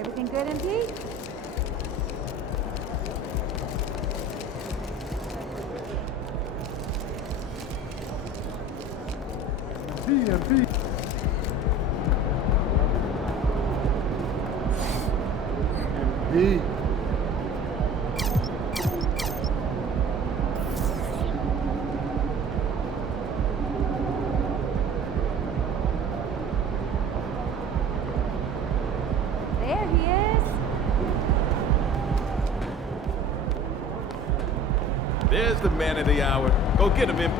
Everything good, MP? MP. MP. There he is. There's the man of the hour. Go get him, MP.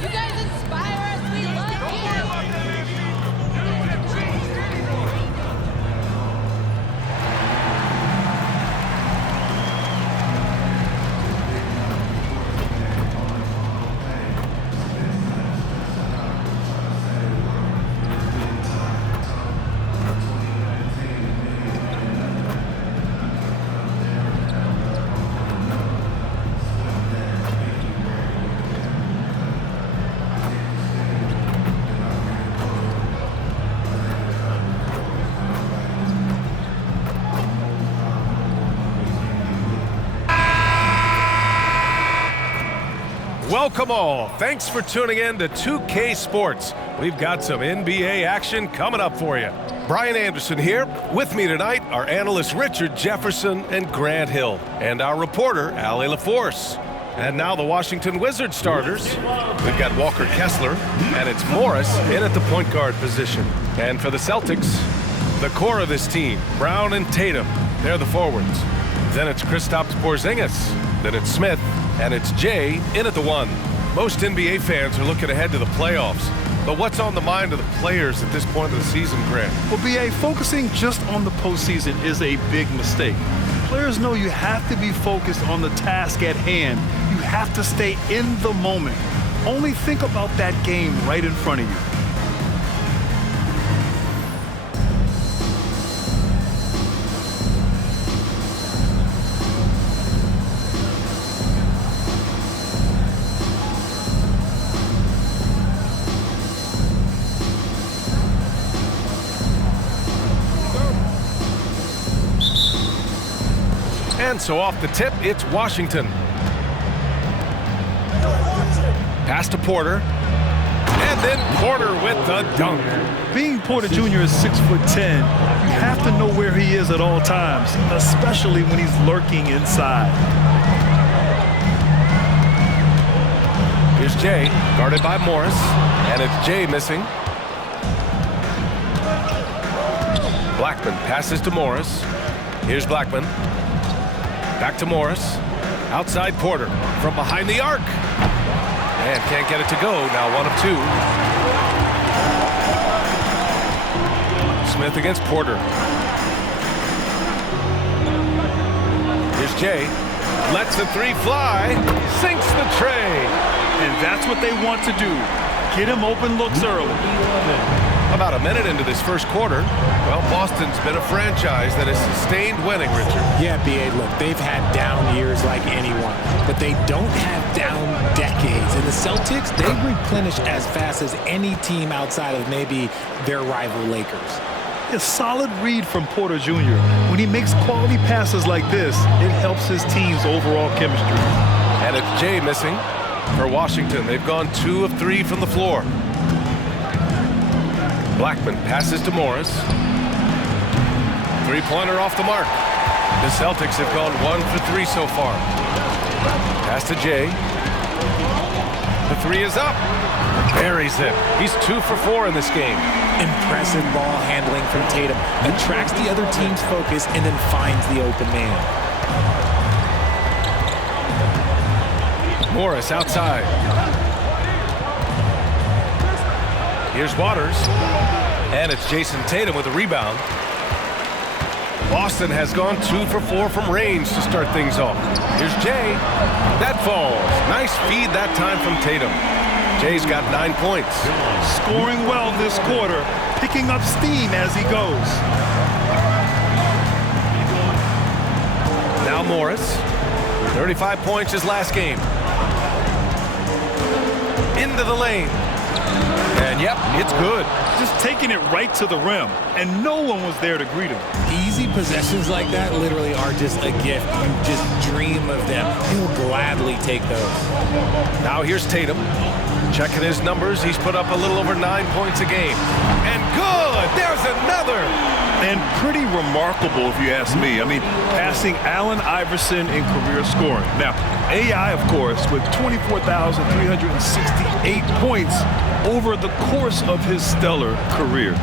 You guys inspire us. We love Welcome all. Thanks for tuning in to 2K Sports. We've got some NBA action coming up for you. Brian Anderson here. With me tonight are analysts Richard Jefferson and Grant Hill, and our reporter, Allie LaForce. And now the Washington Wizards starters. We've got Walker Kessler, and it's Morris in at the point guard position. And for the Celtics, the core of this team, Brown and Tatum, they're the forwards. Then it's Kristaps Porzingis. Then it's Smith. And it's Jay in at the 1. Most NBA fans are looking ahead to the playoffs. But what's on the mind of the players at this point of the season, Grant? Well, B.A., focusing just on the postseason is a big mistake. Players know you have to be focused on the task at hand. You have to stay in the moment. Only think about that game right in front of you. And so off the tip, it's Washington. Pass to Porter. And then Porter with the dunk. Being Porter Jr. is 6'10", you have to know where he is at all times, especially when he's lurking inside. Here's Jay, guarded by Morris. And it's Jay missing. Blackman passes to Morris. Here's Blackman. Back to Morris. Outside Porter from behind the arc. And can't get it to go. Now 1 of 2. Smith against Porter. Here's Jay. Lets the 3 fly. Sinks the tray. And that's what they want to do. Get him open looks early. About a minute into this first quarter, well, Boston's been a franchise that has sustained winning, Richard. Yeah, B.A., look, they've had down years like anyone, but they don't have down decades. And the Celtics, they replenish as fast as any team outside of maybe their rival Lakers. A solid read from Porter Jr. When he makes quality passes like this, it helps his team's overall chemistry. And it's Jay missing for Washington. They've gone 2 of 3 from the floor. Blackman passes to Morris. 3-pointer off the mark. The Celtics have gone 1 for 3 so far. Pass to Jay. The 3 is up. Buries it. He's 2 for 4 in this game. Impressive ball handling from Tatum. Attracts the other team's focus and then finds the open man. Morris outside. Here's Waters. And it's Jason Tatum with a rebound. Boston has gone 2 for 4 from range to start things off. Here's Jay. That falls. Nice feed that time from Tatum. Jay's got 9 points. Scoring well this quarter, picking up steam as he goes. Now Morris. 35 points his last game. Into the lane. And yep, it's good. Just taking it right to the rim, and no one was there to greet him. Easy possessions like that literally are just a gift. You just dream of them. He'll gladly take those. Now here's Tatum. Checking his numbers, he's put up a little over 9 points a game. And good! There's another! And pretty remarkable, if you ask me. I mean, passing Allen Iverson in career scoring. Now, AI, of course, with 24,368 points over the course of his stellar career.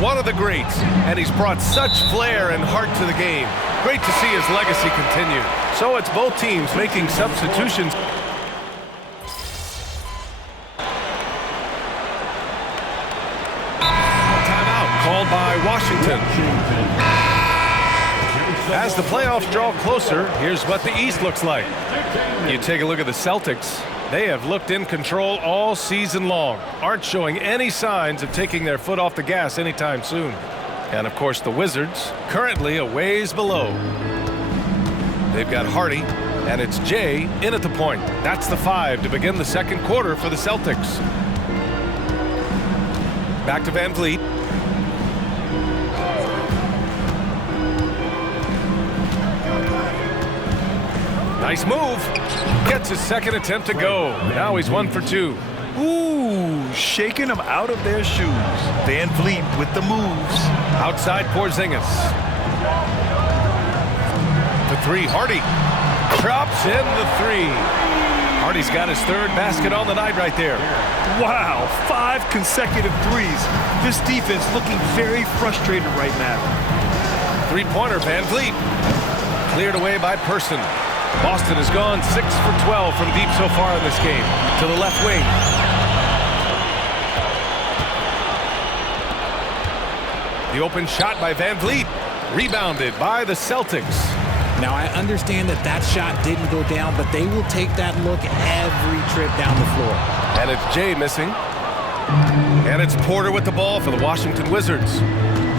One of the greats, and he's brought such flair and heart to the game. Great to see his legacy continue. So it's both teams making substitutions. Timeout called by Washington. As the playoffs draw closer, here's what the East looks like. You take a look at the Celtics. They have looked in control all season long, aren't showing any signs of taking their foot off the gas anytime soon. And of course the Wizards, currently a ways below. They've got Hardy, and it's Jay in at the point. That's the 5 to begin the second quarter for the Celtics. Back to Van Vliet. Nice move. Gets his second attempt to go. Now he's 1 for 2. Ooh, shaking them out of their shoes. Van Vliet with the moves. Outside Porzingis. The 3, Hardy. Drops in the 3. Hardy's got his 3rd basket on the night right there. Wow, 5 consecutive threes. This defense looking very frustrated right now. 3-pointer, Van Vliet. Cleared away by Person. Boston has gone 6 for 12 from deep so far in this game. To the left wing. The open shot by Van Vliet. Rebounded by the Celtics. Now, I understand that that shot didn't go down, but they will take that look every trip down the floor. And it's Jay missing. And it's Porter with the ball for the Washington Wizards.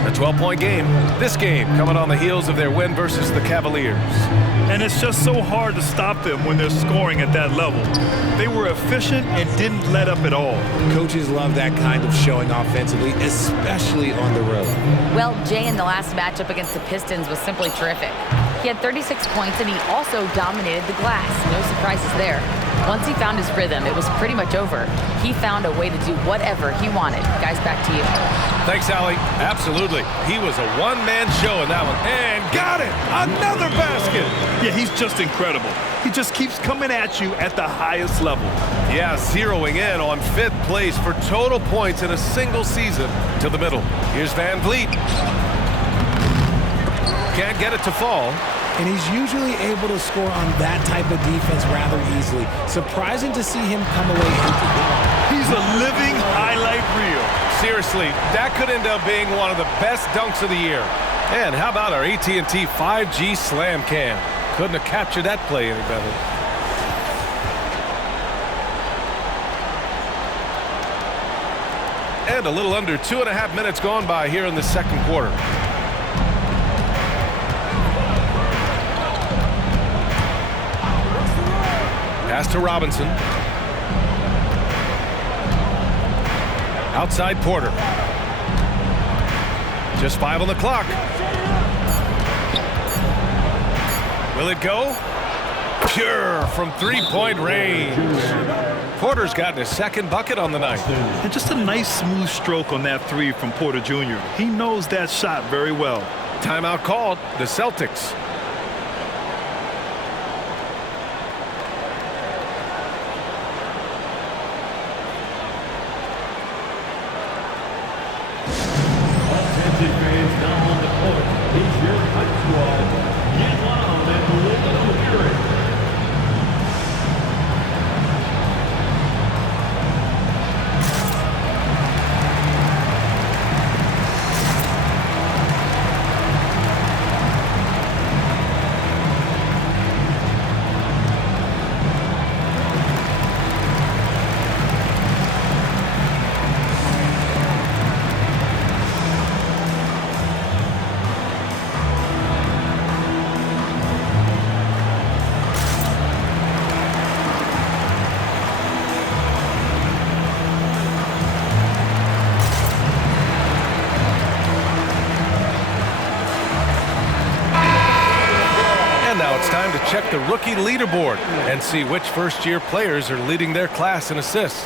A 12-point game. This game coming on the heels of their win versus the Cavaliers. And it's just so hard to stop them when they're scoring at that level. They were efficient and didn't let up at all. Coaches love that kind of showing offensively, especially on the road. Well, Jay in the last matchup against the Pistons was simply terrific. He had 36 points and he also dominated the glass. No surprises there. Once he found his rhythm, it was pretty much over. He found a way to do whatever he wanted. Guys, back to you. Thanks, Allie. Absolutely. He was a one-man show in that one. And got it! Another basket! Yeah, he's just incredible. He just keeps coming at you at the highest level. Yeah, zeroing in on 5th place for total points in a single season to the middle. Here's Van Vliet. Can't get it to fall. And he's usually able to score on that type of defense rather easily. Surprising to see him come away empty-handed. He's a living highlight reel. Seriously, that could end up being one of the best dunks of the year. And how about our AT&T 5G Slam Cam? Couldn't have captured that play any better. And a little under 2.5 minutes gone by here in the second quarter. Pass to Robinson. Outside Porter. Just 5 on the clock. Will it go? Pure from 3-point range. Porter's gotten his 2nd bucket on the night. And just a nice smooth stroke on that 3 from Porter Jr. He knows that shot very well. Timeout called. The Celtics. check the rookie leaderboard and see which first-year players are leading their class in assists.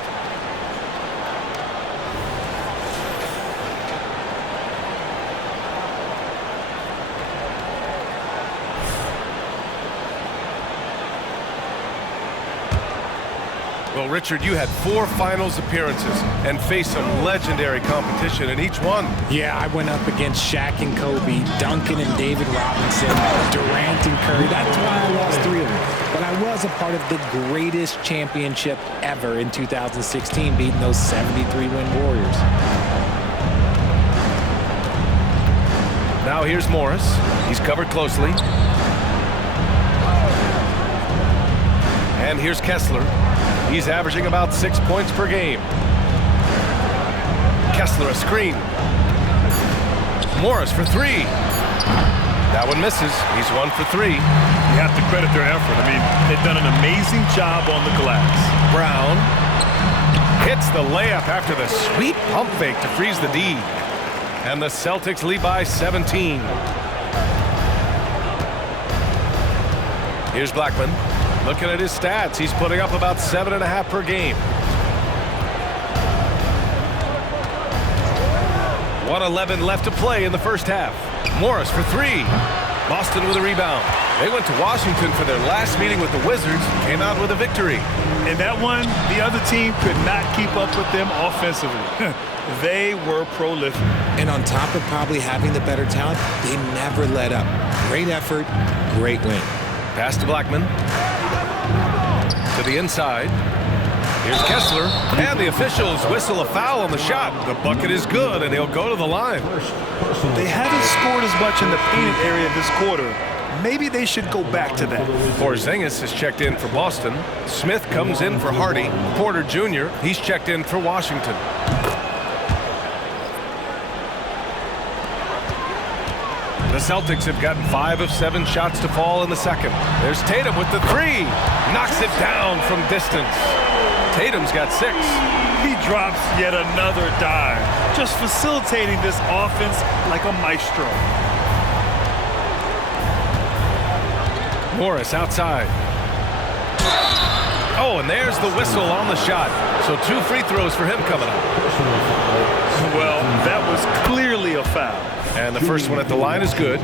Well, Richard, you had 4 finals appearances and faced some legendary competition in each one. Yeah, I went up against Shaq and Kobe, Duncan and David Robinson, Durant and Curry. That's why I lost 3 of them. But I was a part of the greatest championship ever in 2016, beating those 73-win Warriors. Now here's Morris. He's covered closely. And here's Kessler. He's averaging about 6 points per game. Kessler a screen. Morris for 3. That one misses. He's 1 for 3. You have to credit their effort. I mean, they've done an amazing job on the glass. Brown hits the layup after the sweet pump fake to freeze the D. And the Celtics lead by 17. Here's Blackman. Looking at his stats, he's putting up about 7.5 per game. 1:11 left to play in the first half. Morris for 3. Boston with a rebound. They went to Washington for their last meeting with the Wizards, came out with a victory. In that one, the other team could not keep up with them offensively. They were prolific. And on top of probably having the better talent, they never let up. Great effort, great win. Pass to Blackman. To the inside. Here's Kessler. And the officials whistle a foul on the shot. The bucket is good, and he'll go to the line. They haven't scored as much in the painted area this quarter. Maybe they should go back to that. Porzingis is checked in for Boston. Smith comes in for Hardy. Porter Jr., he's checked in for Washington. The Celtics have gotten 5 of 7 shots to fall in the second. There's Tatum with the 3. Knocks it down from distance. Tatum's got 6. He drops yet another dime, just facilitating this offense like a maestro. Morris outside. Oh, and there's the whistle on the shot. So 2 free throws for him coming up. Well, that was clearly a foul. And the first one at the line is good.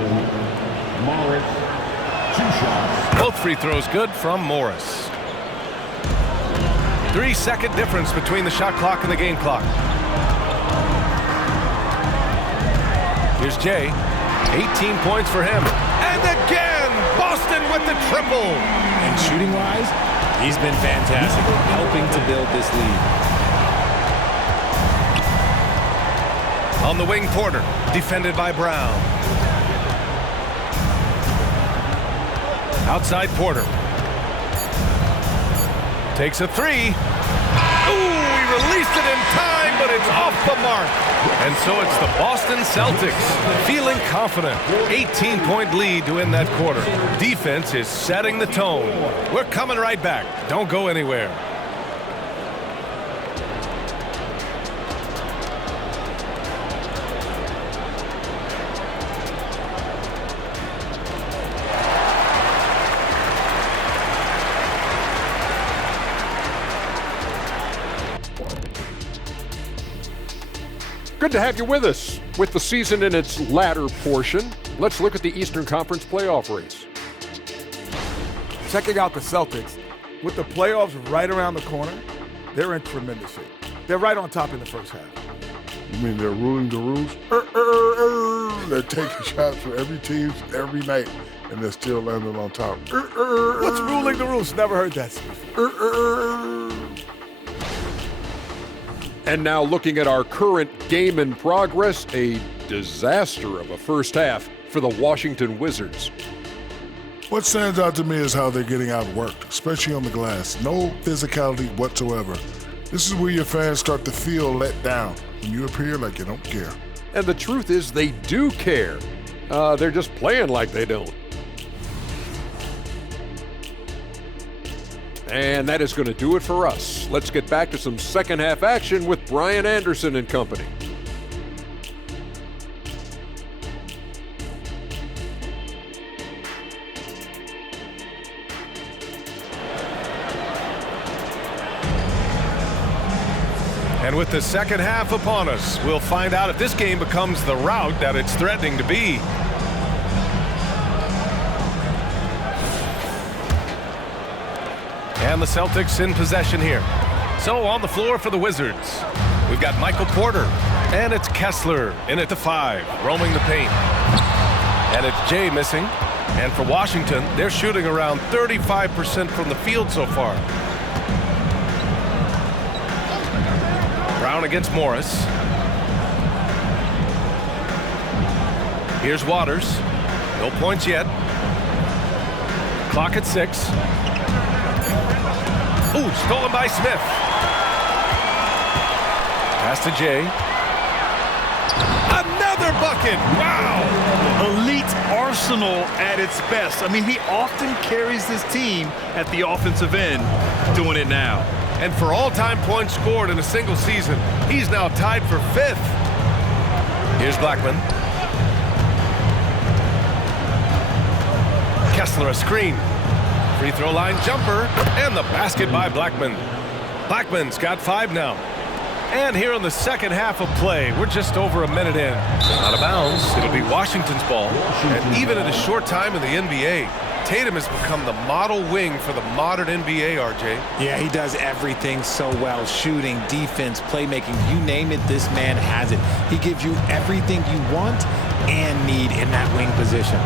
Morris, 2 shots. Both free throws good from Morris. 3-second difference between the shot clock and the game clock. Here's Jay. 18 points for him. And again, Boston with the triple. And shooting-wise, he's been fantastic, helping to build this lead. On the wing, Porter, defended by Brown. Outside, Porter. Takes a 3. Ooh, he released it in time, but it's off the mark. And so it's the Boston Celtics feeling confident. 18-point lead to win that quarter. Defense is setting the tone. We're coming right back. Don't go anywhere. Good to have you with us. With the season in its latter portion, let's look at the Eastern Conference playoff race. Checking out the Celtics, with the playoffs right around the corner, they're in tremendous shape. They're right on top in the first half. You mean they're ruling the rules? They're taking shots from every team every night, and they're still landing on top. What's ruling the rules? Never heard that. And now looking at our current game in progress, a disaster of a first half for the Washington Wizards. What stands out to me is how they're getting outworked, especially on the glass. No physicality whatsoever. This is where your fans start to feel let down when you appear like you don't care. And the truth is they do care. They're just playing like they don't. And that is going to do it for us. Let's get back to some second half action with Brian Anderson and company. And with the second half upon us, we'll find out if this game becomes the rout that it's threatening to be. And the Celtics in possession here. So on the floor for the Wizards, we've got Michael Porter, and it's Kessler in at the 5, roaming the paint. And it's Jay missing. And for Washington, they're shooting around 35% from the field so far. Brown against Morris. Here's Waters. No points yet. Clock at 6. Ooh, stolen by Smith. Pass to Jay. Another bucket. Wow. Elite arsenal at its best. I mean, he often carries his team at the offensive end, doing it now. And for all-time points scored in a single season, he's now tied for 5th. Here's Blackman. Kessler a screen. Free throw line jumper, and the basket by Blackman. Blackman's got 5 now. And here in the second half of play, we're just over a minute in. Out of bounds, it'll be Washington's ball. And even in a short time in the NBA, Tatum has become the model wing for the modern NBA, RJ. Yeah, he does everything so well. Shooting, defense, playmaking, you name it, this man has it. He gives you everything you want and need in that wing position.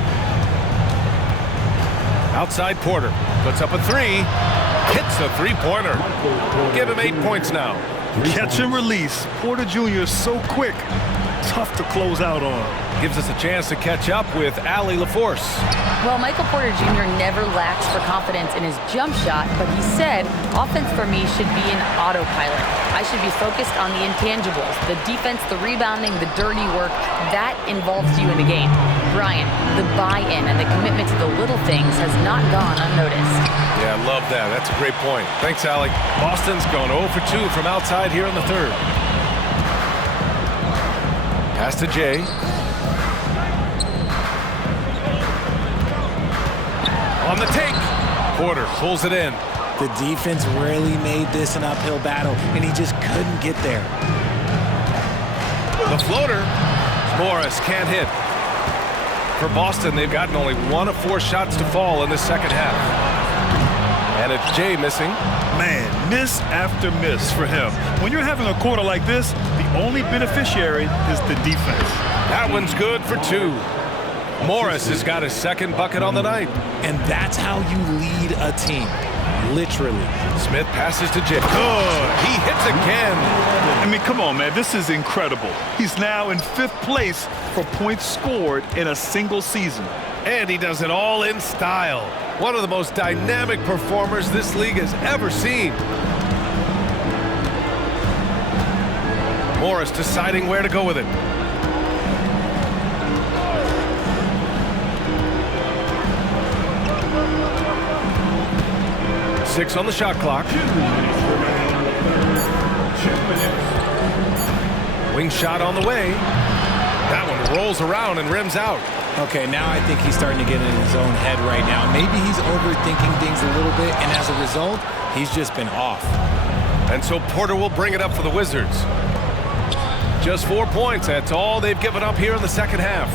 Outside Porter puts up a 3, hits a 3-pointer. Give him 8 points now. Catch and release. Porter Jr. is so quick. Tough to close out on. Gives us a chance to catch up with Allie LaForce. Well, Michael Porter Jr. never lacks for confidence in his jump shot, but he said, offense for me should be an autopilot. I should be focused on the intangibles, the defense, the rebounding, the dirty work. That involves you in the game. Brian, the buy-in and the commitment to the little things has not gone unnoticed. Yeah, I love that. That's a great point. Thanks, Allie. Boston's gone 0 for 2 from outside here in the 3rd. Pass to Jay. On the take. Porter pulls it in. The defense really made this an uphill battle, and he just couldn't get there. The floater. Morris can't hit. For Boston, they've gotten only 1 of 4 shots to fall in the second half. And it's Jay missing. Man, miss after miss for him. When you're having a quarter like this, the only beneficiary is the defense. That one's good for 2. Morris has got his 2nd bucket on the night. And that's how you lead a team. Literally. Smith passes to Jay. Good. He hits again. I mean, come on, man. This is incredible. He's now in 5th place for points scored in a single season. And he does it all in style. One of the most dynamic performers this league has ever seen. Morris deciding where to go with it. Six on the shot clock. Wing shot on the way. That one rolls around and rims out. Okay, now I think he's starting to get in his own head right now. Maybe he's overthinking things a little bit, and as a result, he's just been off. And so Porter will bring it up for the Wizards. Just 4 points. That's all they've given up here in the second half.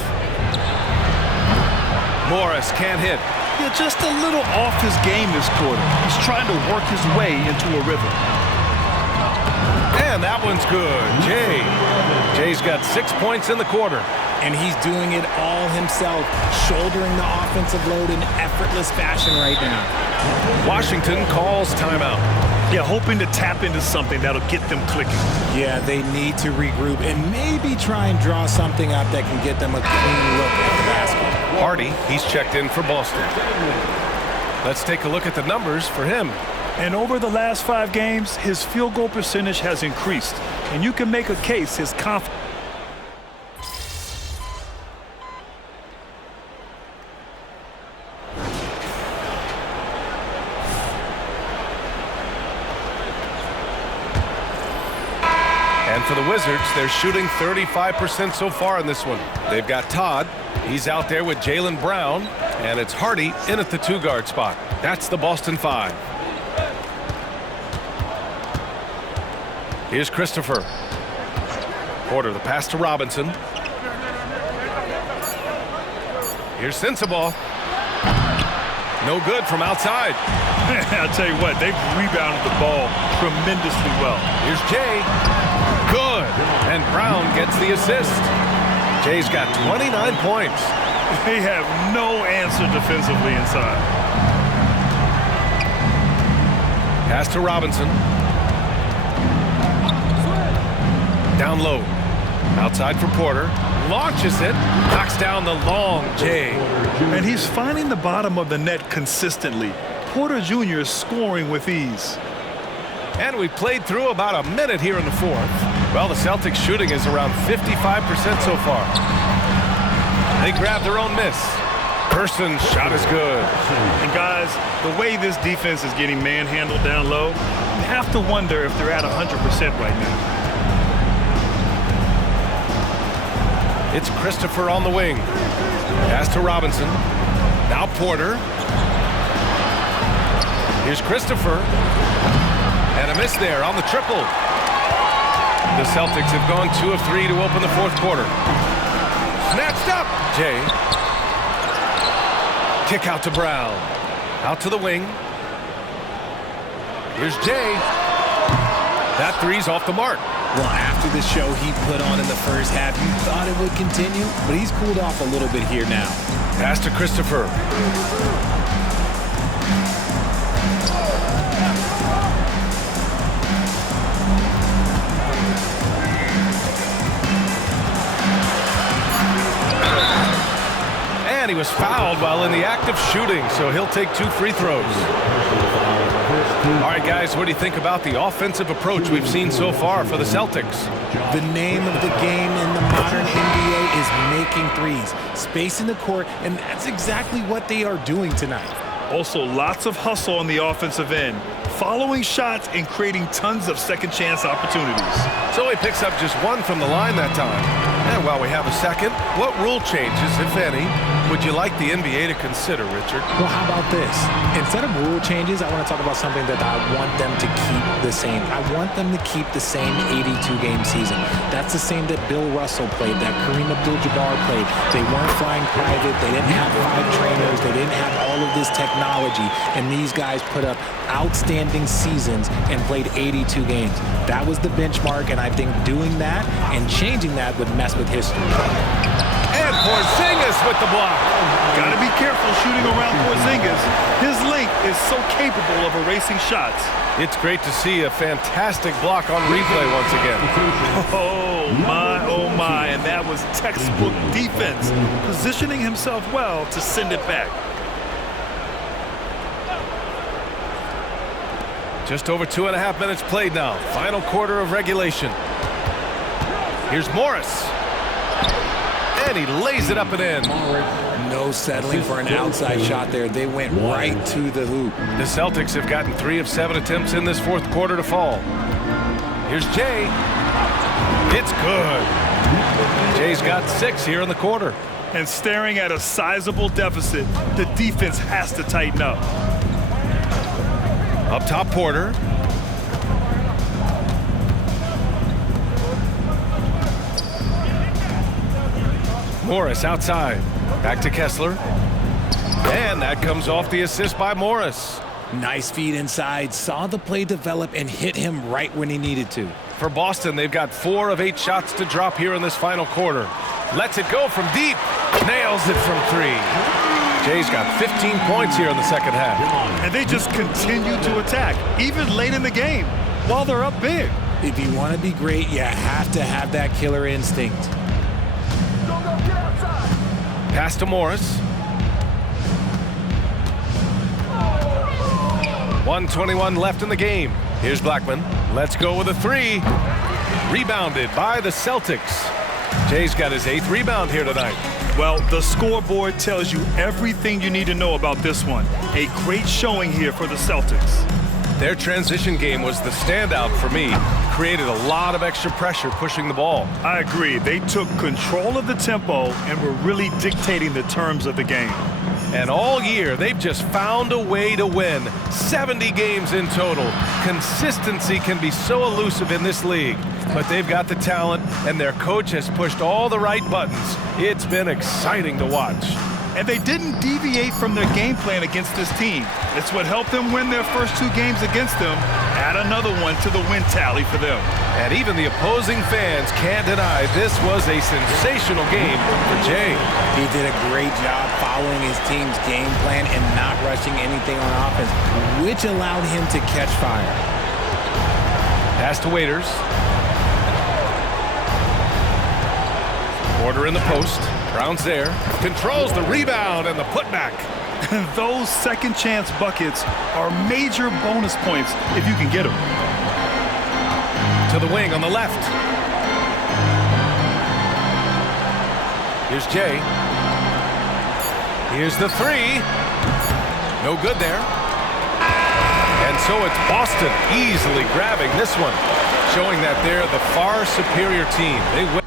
Morris can't hit. Yeah, just a little off his game this quarter. He's trying to work his way into a rhythm. And that one's good. Jay's got 6 points in the quarter. And he's doing it all himself, shouldering the offensive load in effortless fashion right now. Washington calls timeout. Yeah, hoping to tap into something that'll get them clicking. Yeah, they need to regroup and maybe try and draw something up that can get them a clean look at the basket. Hardy, he's checked in for Boston. Let's take a look at the numbers for him. And over the last 5 games, his field goal percentage has increased. And you can make a case his confidence. And for the Wizards, they're shooting 35% so far in this one. They've got Todd. He's out there with Jaylen Brown. And it's Hardy in at the 2-guard spot. That's the Boston 5. Here's Christopher. Porter, the pass to Robinson. Here's Sensabaugh. No good from outside. I'll tell you what, they've rebounded the ball tremendously well. Here's Jay. Good. And Brown gets the assist. Jay's got 29 points. They have no answer defensively inside. Pass to Robinson. Down low. Outside for Porter. Launches it. Knocks down the long Jay. And he's finding the bottom of the net consistently. Porter Jr. is scoring with ease. And we played through about a minute here in the fourth. Well, the Celtics shooting is around 55% so far. They grab their own miss. Person's shot is good. And guys, the way this defense is getting manhandled down low, you have to wonder if they're at 100% right now. It's Christopher on the wing. Pass to Robinson. Now Porter. Here's Christopher. And a miss there on the triple. The Celtics have gone 2 of 3 to open the fourth quarter. Snatched up. Jay. Kick out to Brown. Out to the wing. Here's Jay. That three's off the mark. Well, after the show he put on in the first half, you thought it would continue, but he's cooled off a little bit here now. Pass to Christopher. And he was fouled while in the act of shooting, so he'll take 2 free throws. All right, guys, what do you think about the offensive approach we've seen so far for the Celtics? The name of the game in the modern NBA is making threes, spacing the court, and that's exactly what they are doing tonight. Also, lots of hustle on the offensive end, following shots and creating tons of second chance opportunities. So he picks up just 1 from the line that time. And while we have a second, what rule changes, if any, would you like the NBA to consider, Richard? Well, how about this? Instead of rule changes, I want to talk about something that I want them to keep the same. I want them to keep the same 82-game season. That's the same that Bill Russell played, that Kareem Abdul-Jabbar played. They weren't flying private. They didn't have 5 trainers. They didn't have all of this technology. And these guys put up outstanding seasons and played 82 games. That was the benchmark, and I think doing that and changing that would mess with history. And Porzingis with the block. Got to be careful shooting around Porzingis. His length is so capable of erasing shots. It's great to see a fantastic block on replay once again. Oh my, and that was textbook defense, positioning himself well to send it back. Just over 2.5 minutes played now. Final quarter of regulation. Here's Morris. And he lays it up and in. No settling for an outside shot there. They went right to the hoop. The Celtics have gotten 3 of 7 attempts in this fourth quarter to fall. Here's Jay. It's good. Jay's got 6 here in the quarter. And staring at a sizable deficit, the defense has to tighten up. Up top, Porter. Morris outside. Back to Kessler. And that comes off the assist by Morris. Nice feed inside. Saw the play develop and hit him right when he needed to. For Boston, they've got 4 of 8 shots to drop here in this final quarter. Lets it go from deep. Nails it from 3. Jay's got 15 points here in the second half. And they just continue to attack, even late in the game, while they're up big. If you want to be great, you have to have that killer instinct. Pass to Morris. 1:21 left in the game. Here's Blackman. Let's go with a 3. Rebounded by the Celtics. Jay's got his 8th rebound here tonight. Well, the scoreboard tells you everything you need to know about this one. A great showing here for the Celtics. Their transition game was the standout for me. created a lot of extra pressure pushing the ball. I agree. They took control of the tempo and were really dictating the terms of the game. And all year, they've just found a way to win. 70 games in total. Consistency can be so elusive in this league, but they've got the talent, and their coach has pushed all the right buttons. It's been exciting to watch. And they didn't deviate from their game plan against this team. It's what helped them win their first 2 games against them. Add another one to the win tally for them. And even the opposing fans can't deny this was a sensational game for Jay. He did a great job following his team's game plan and not rushing anything on offense, which allowed him to catch fire. Pass to Waiters. Porter in the post. Brown's there. Controls the rebound and the putback. Those second chance buckets are major bonus points if you can get them. To the wing on the left. Here's Jay. Here's the 3. No good there. And so it's Boston easily grabbing this one, showing that they're the far superior team. They win.